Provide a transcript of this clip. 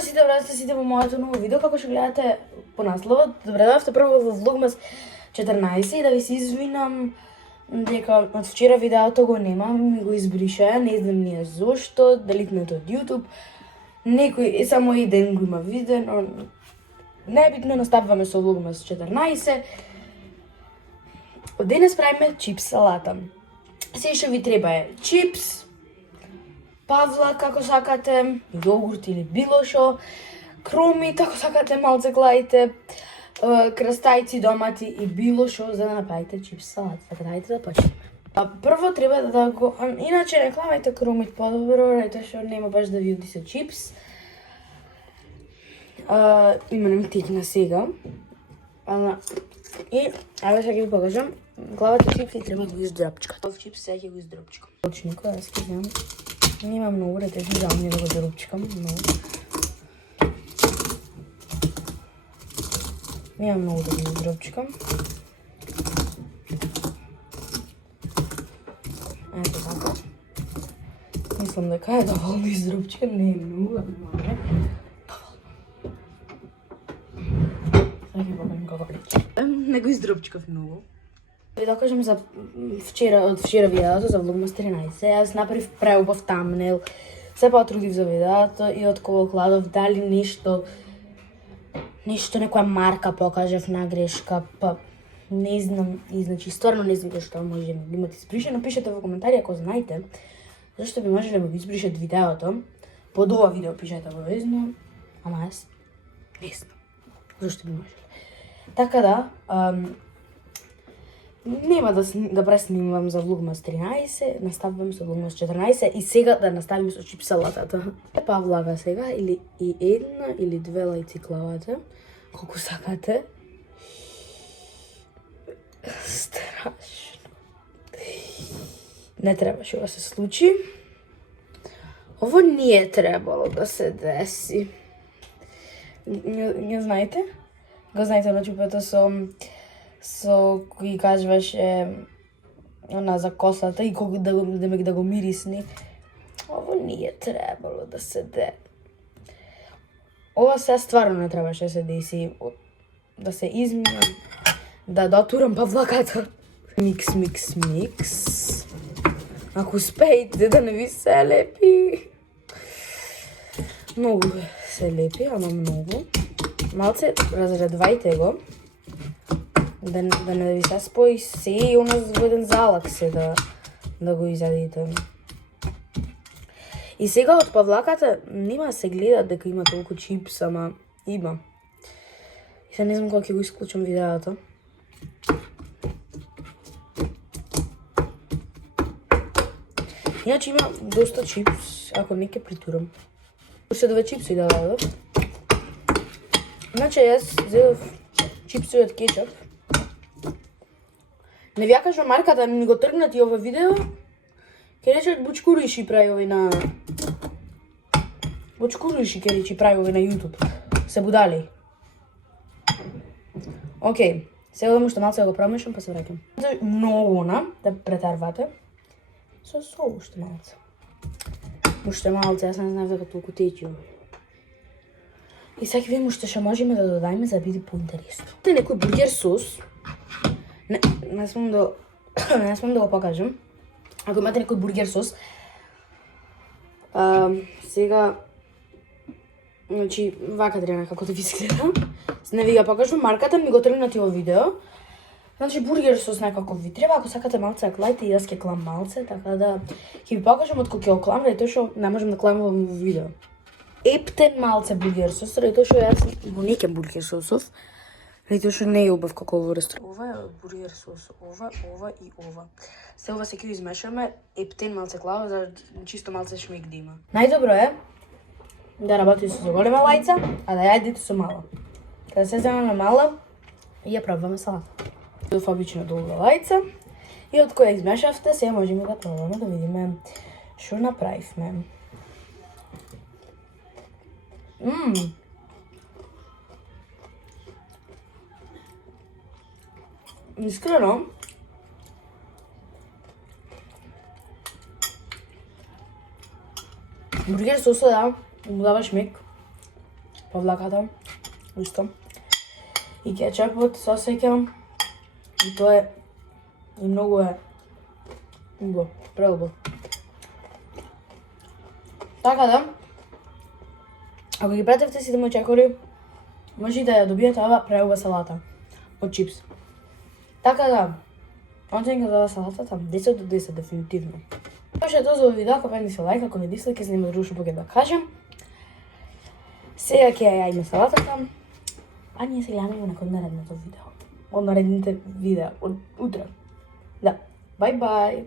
Сите вразите сите во моето ново видео, како што гледате по насловот. Добре дојавте прво во Влогмас 14 и да ви се извинам дека од вчера видеото го нема, ми го избриша, не знам ние зошто, делитнато од YouTube. Некој само и ден го има видено. Небитно, наставуваме со Влогмас 14. Од денес правиме чипс салата. Се што ви треба е чипс, павла како сакате, јогурт или било шо, кроми ако сакате малце глаите, крастајци, домати и било шо за да направите чипс салат. Така дајте да почнеме. Прво треба да го, иначе не клавајте кромит подобро, рето што нема баш да ви удиса чипс. Има ми текна сега. И, ајде сега ќе ви покажам. Главата чипс и треба да го издрапчкат. Ов чипс сега ќе го издрапчкам. Точнико, јас ќе знам. Нема многу, рете ќе жал ми да го драпчкам, но нема многу да го издрапчкам. Ето така. Мислам дека е доволно издрапчкан, не е многу, но е не го издрапчкав многу. Ви да кажем за од вчера видеото за Влогмас 13. Јас направив преубав тамнел, се потрудив за видеото и од кога кладов дали нешто некоја марка покажав на грешка, па не знам, и значи стварно не знам што може да имате испришено, пишете во коментари ако знаете зашто би можеле да го испришат видеото. Под ова видео пишете обавезно, ама јас не знам зашто би можеле. Така да, нема да преснимам за Влогмас 13, наставувам со Влогмас 14 и сега да наставим со чипс салатата. Павлага сега или и една или две лајци клавате, колку сакате. Страшно. Не требаше да се случи. Ово не е требало да се деси. Не знаете? Го знаете на чупето со кој кажуваше она за косата и кога да го мирисни. Ово не е требало да се де. Ова се стварно не требаше да се деси. Да се измија, да дотурам павлаката. Микс, микс, микс. Ако успеете да не ви се лепи. Многу се лепи, ама многу. Малце разредвајте го. Да не ви се спои се и у нас во еден залак се да го изядите. И сега од павлаката нема да се гледа дека има толку чипс, ама има. И се не знам кога ќе го исклучам видеото. Иначе има доста чипс, ако не ќе притурам. Уште две чипси да дадов. Иначе јас зедов чипси од кетчуп. Не ви ја кажам марката, ми го тргнат и ова видео. Ке речат Бучкуриши прави овој на... Бучкуриши ке речи прави овој на YouTube. Се будали. Океј, сега да уште малце да го промешам па се враќам. Многу да претарвате. Со уште малце. Уште малце, јас не знаев дека толку течи. И сега ќе видим уште што можеме да додајме за да биде поинтересно. Некој бургер сос. Не смем да го покажам. Ако имате некој бургер сос, сега, значи, вака треба како да ви изгледа. Не ви ја покажам марката, ми го тргнати во видео. Значи, бургер сос некако ви треба, ако сакате малце да клајте, и јас ќе клам малце, така да ќе ви покажам од кога ќе го клам, рето што не можам да клам во видео. Ептен малце бургер сос, рето што јас го некам бургер сосов. Рето што не е убав како во ресторан. Ова е бургер сос, ова и ова. Се ова се ќе измешаме, ептен малце клава, за чисто малце шмек да има. Најдобро е да работите со голема лајца, а да јадете со мала. Кога се земаме мала, и ја пробваме салата. Дов обично долга лајца. И од која измешавте, сега можеме да пробваме да видиме што направивме. Искрено, бургер соса да му дава шмек, павлаката, исто. И кетчапот со сеќавам. И тоа е и многу е убаво, преубаво. Така да, ако ги пратевте сите мои чекори, можете да ја добиете ова преубава салата од чипс. Така да, оценка за ова салата 10 од 10 дефинитивно. Тоа е тоа за овој видео, ако ви се лајк, ако не дислайк, се нема друго што да кажам. Сега ќе ја има салатата, а ние се гледаме након наредното видео. Од наредните видеа, од утре. Да, бај-бај!